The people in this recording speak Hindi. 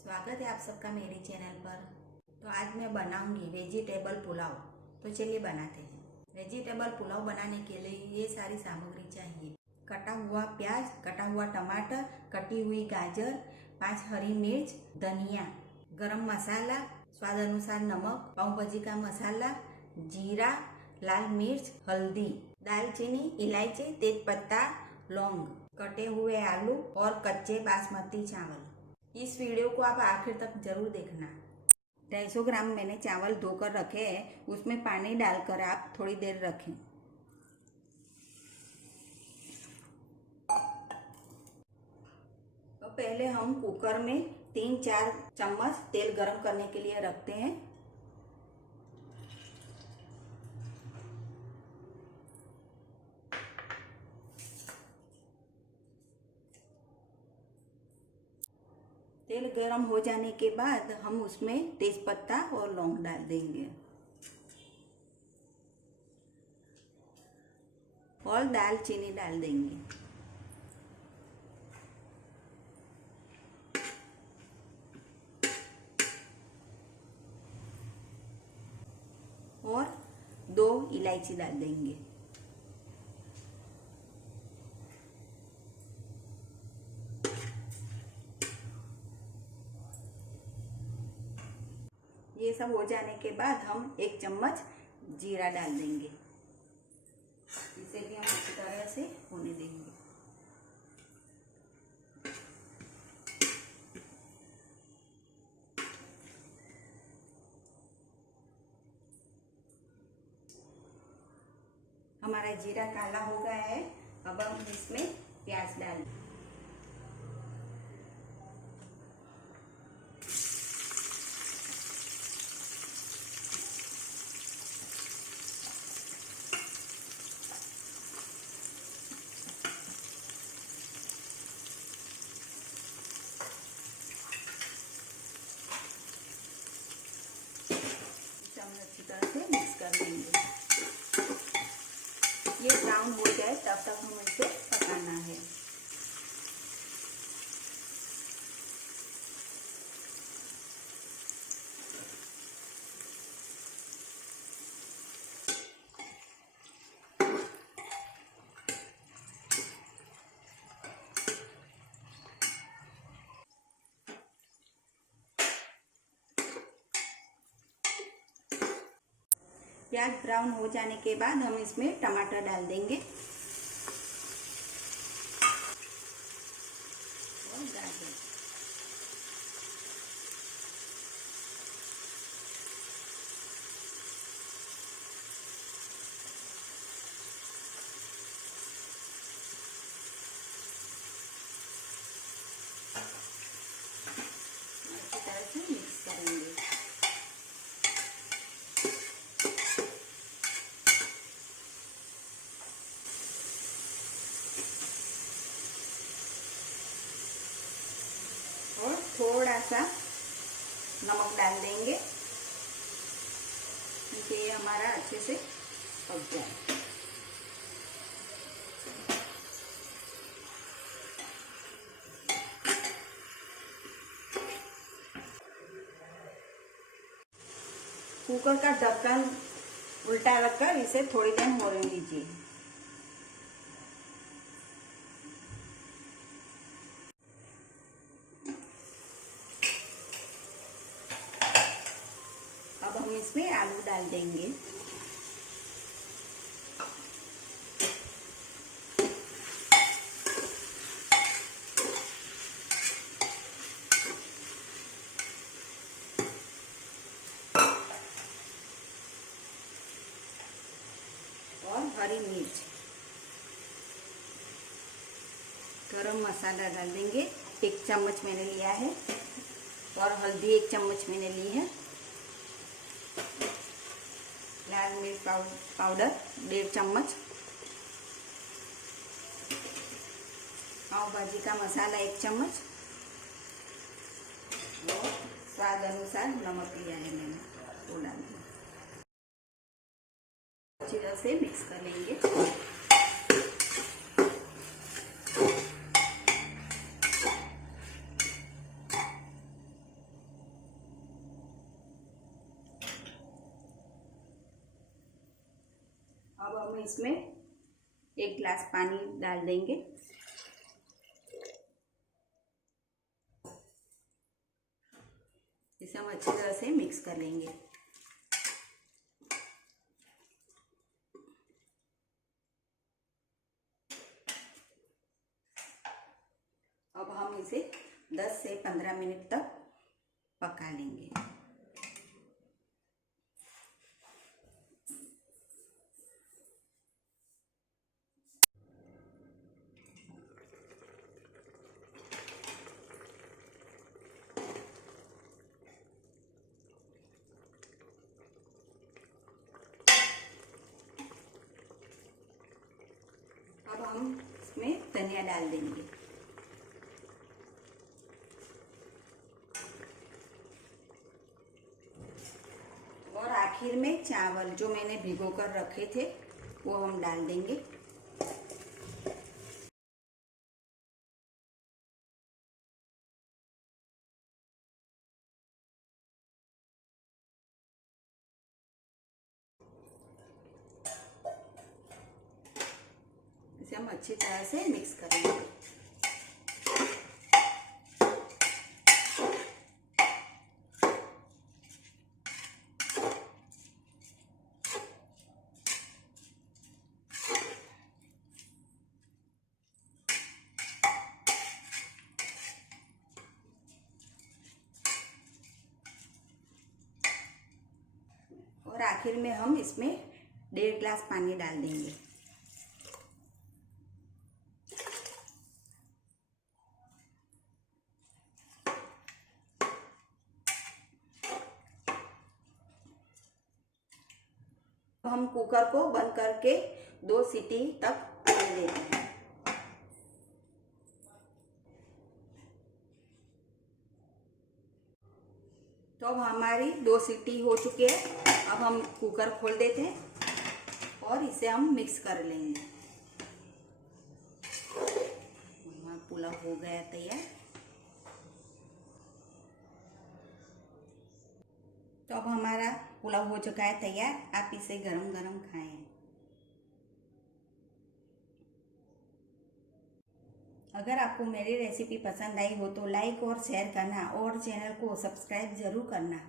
स्वागत है आप सबका मेरी चैनल पर। तो आज मैं बनाऊंगी वेजिटेबल पुलाव। तो चलिए बनाते हैं। वेजिटेबल पुलाव बनाने के लिए ये सारी सामग्री चाहिए। कटा हुआ प्याज, कटा हुआ टमाटर, कटी हुई गाजर, 5 हरी मिर्च, धनिया, गरम मसाला, स्वाद अनुसार नमक, पाव भाजी का मसाला, जीरा, लाल मिर्च, हल्दी, दालचीनी, इलायची, तेज पत्ता, लौंग, कटे हुए आलू और कच्चे बासमती चावल। इस वीडियो को आप आखिर तक जरूर देखना। 250 ग्राम मैंने चावल धोकर रखे हैं, उसमें पानी डालकर आप थोड़ी देर रखें। तो पहले हम कुकर में 3-4 चम्मच तेल गरम करने के लिए रखते हैं। तेल गरम हो जाने के बाद हम उसमें तेजपत्ता और लौंग डाल देंगे और दालचीनी डाल देंगे और 2 इलायची डाल देंगे। ये सब हो जाने के बाद हम 1 चम्मच जीरा डाल देंगे। इसे भी हम अच्छी तरह से होने देंगे। हमारा जीरा काला हो गया है। अब हम इसमें प्याज डाल देंगे। अच्छी तरह से मिक्स कर देंगे। ये ब्राउन हो जाए तब तक हमें इसे पकाना है। प्याज ब्राउन हो जाने के बाद हम इसमें टमाटर डाल देंगे और गाजर। अच्छी तरह से मिक्स करेंगे। और थोड़ा सा नमक डाल देंगे क्योंकि ये हमारा अच्छे से पक जाए। कुकर का ढक्कन उल्टा रखकर इसे थोड़ी देर होने दीजिए। अब हम इसमें आलू डाल देंगे। और हरी मिर्च, गरम मसाला डाल देंगे। 1 चम्मच मैंने लिया है और हल्दी 1 चम्मच मैंने ली है। लाल मिर्च पाउडर 1.5 चम्मच, पाव भाजी का मसाला 1 चम्मच और स्वाद अनुसार नमक लिया है मैंने, वो डाल दिया। अच्छी तरह से मिक्स कर लेंगे। हम इसमें 1 गिलास पानी डाल देंगे। इसे हम अच्छी तरह से मिक्स कर लेंगे। अब हम इसे 10 से 15 मिनट तक पका लेंगे। अब हम इसमें धनिया डाल देंगे। और आखिर में चावल जो मैंने भिगो कर रखे थे वो हम डाल देंगे। इसे हम अच्छी तरह से मिक्स करेंगे। और आखिर में हम इसमें 1.5 गिलास पानी डाल देंगे। हम कुकर को बंद करके 2 सीटी तक दे देते हैं। तो अब हमारी 2 सीटी हो चुकी है। अब हम कुकर खोल देते हैं और इसे हम मिक्स कर लेंगे। हमारा पुलाव हो गया तैयार। तो अब हमारा पुलाव हो चुका है तैयार। आप इसे गरम गरम खाएं। अगर आपको मेरी रेसिपी पसंद आई हो तो लाइक और शेयर करना और चैनल को सब्सक्राइब जरूर करना।